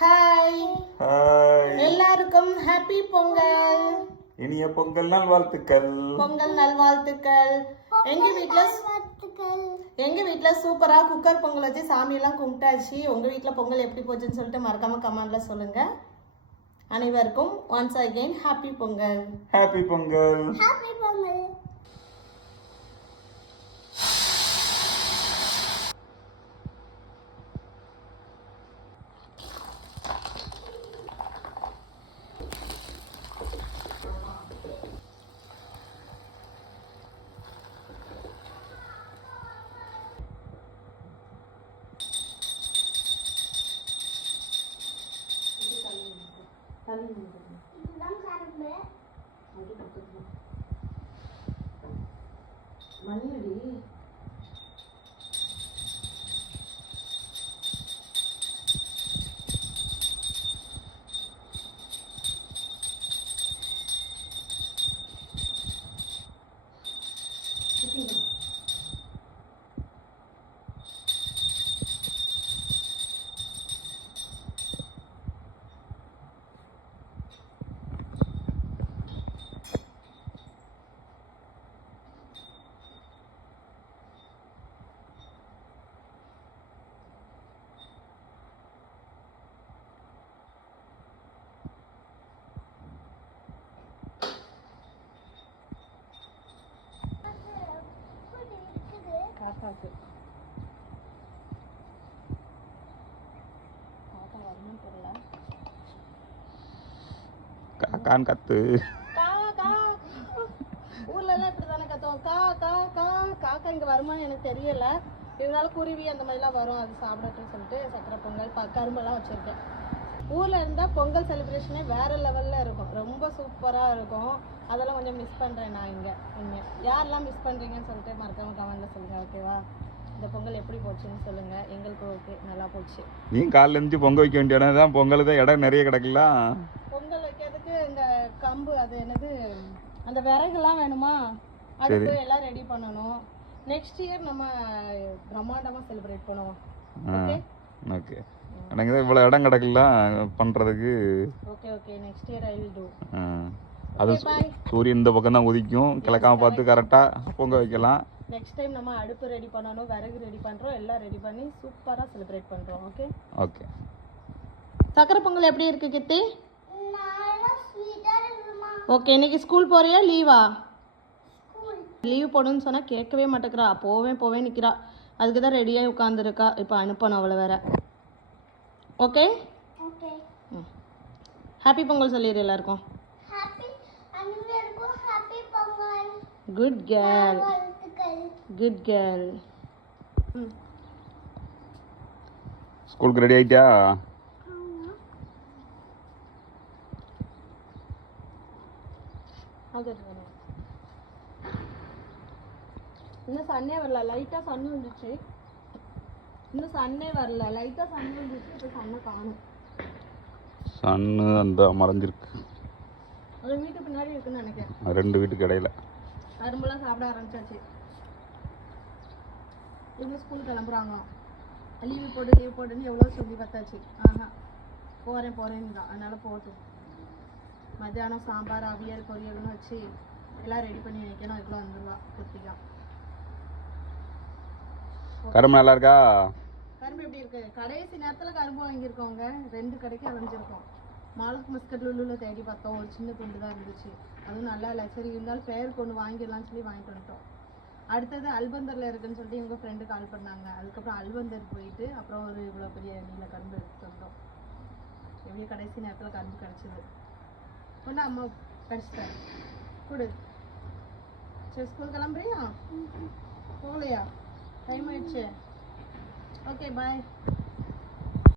Hi hi எல்லாருக்கும் happy Pongal. இனிய பொங்கல் நாள் வாழ்த்துக்கள் பொங்கல் நல்வாழ்த்துக்கள். எங்க வீட்ல எங்க வீட்ல சூப்பரா குக்கர் பொங்கல் வச்சு சாமி எல்லாம் கும்பிட்டாச்சு. உங்க வீட்ல பொங்கல் எப்படி போச்சுன்னு சொல்லிட்டு மறக்காம கமெண்ட்ல சொல்லுங்க. அனைவருக்கும் once again happy Pongal. Happy Pongal. மணியடி காக்காக்கு காக்கா வரணும்னு தெரியல. காக்கான் கத்து. கா கா. ஊர்ல எல்லாம் இப்படி தானே கத்துவோம் கா கா கா. காக்கா இங்க வருமான்னு எனக்கு தெரியல. இருந்தாலும் குருவி அந்த மாதிரிலாம் வரும் அது சாப்பிடட்டும்னு சொல்லிட்டு சக்கரை பொங்கல் ப கரும்பெல்லாம் வச்சிருக்கேன். ஊர்ல இருந்தா பொங்கல் செலிப்ரேஷனே வேற லெவல்ல இருக்கும். ரொம்ப சூப்பரா இருக்கும். அதெல்லாம் கொஞ்சம் மிஸ் பண்றேன் நான் இங்க. உண்மையா யாரெல்லாம் மிஸ் பண்றீங்கன்னு சொல்லிட்டு மறக்காம கமெண்ட்ல சொல்லுங்க ஓகேவா இந்த பொங்கல் எப்படி போச்சுன்னு சொல்லுங்க. எங்களுக்கு ஓகே நல்லா போச்சு. நீ காலைல இருந்து பொங்க வைக்க வேண்டிய இடம் தான் பொங்கல் தான் இடம் நிறைய கிடக்கலாம் பொங்கல் வைக்கிறதுக்கு இந்த கம்பு அது என்னது அந்த விறகுலாம் வேணுமா? அதுக்கு எல்லாம் ரெடி பண்ணணும். நெக்ஸ்ட் இயர் நம்ம பிரம்மாண்டமா செலிப்ரேட் பண்ணுவோம். Okay okay. எனக்கு தான் இவ்வளோ இடம் கிடக்கலாம் பண்ணுறதுக்கு okay okay. Next year I will do அது சூரியன் இந்த பக்கம் தான் உதிக்கும். கிழக்காம பார்த்து கரெக்டாக பொங்க வைக்கலாம். நெக்ஸ்ட் டைம் நம்ம அடுப்பு ரெடி பண்ணணும் விறகு ரெடி பண்றோம் எல்லாம் ரெடி பண்ணி சூப்பரா செலிப்ரேட் பண்றோம் ஓகே ஓகே சக்கரை பொங்கல் எப்படி இருக்கு கிட்டி ஓகே இன்னைக்கு ஸ்கூல் போறியா லீவா லீவ் போடுன்னு சொன்னா கேட்கவே மாட்டேங்கிறா. போவேன் போவேன் நிக்கிறா. அதுக்கு தான் ரெடியாகி உட்காந்துருக்கா இப்போ அனுப்பணும் அவளை வேற. ஓகே ஹாப்பி பொங்கல் சொல்லிடு எல்லாருக்கும். குட் கேர்ள் குட் கேர்ள் ம். ஸ்கூலுக்கு ரெடி ஆயிட்டியா அது இன்னும் சன்னே வரல. லைட்டாக சன் வந்துச்சு இன்னும் சன்னே வரல. லைட்டாக சன் வந்துச்சு இப்போ சன்னை காணும். சன்னு அந்த மறைஞ்சிருக்கு. அது வீட்டு பின்னாடி இருக்குன்னு நினைக்கிறேன். ரெண்டு வீட்டுக்கு இடையில. கரும்புலாம் சாப்பிட ஆரம்பிச்சாச்சு. இவங்க ஸ்கூல் கிளம்புறாங்க. லீவு போடு லீவ் போடுன்னு எவ்வளோ சொல்லி பார்த்தாச்சு. ஆஹா போகிறேன் போகிறேன்னு தான். அதனால போட்டு மத்தியானம் சாம்பார் அவியல் பொரியல்னு வச்சு எல்லாம் ரெடி பண்ணி வைக்கணும். அதுக்குள்ள வந்துடுவா குத்திக்கா கரும்பு நல்லா இருக்கா? கரும்பு எப்படி இருக்கு? கடைசி நேரத்துல கரும்பு வாங்கியிருக்கோங்க ரெண்டு கடைக்கு அலைஞ்சிருக்கோம் மாலுக் மஸ்கட் லுலுல தேடி பார்த்தோம். ஒரு சின்ன துண்டு தான் இருந்துச்சு. அதுவும் நல்லா இல்லை. சரி இருந்தாலும் பேருக்கு ஒன்று வாங்கிடலாம்னு சொல்லி வாங்கிட்டு வந்துட்டோம். அடுத்தது அல்பந்தர்ல இருக்குன்னு சொல்லிட்டு எங்க ஃப்ரெண்டு கால் பண்ணாங்க. அதுக்கப்புறம் அல்பந்தர் போயிட்டு அப்புறம் ஒரு இவ்வளோ பெரிய நீல கரும்பு எடுத்துட்டு வந்தோம். எப்படியும் கடைசி நேரத்துல கரும்பு கிடைச்சது. ஒன்று அம்மா கடிச்சிட்டேன் கொடு. சரி ஸ்கூல் கிளம்புறியா? போகலையா? டைம் ஆயிடுச்சு. Okay bye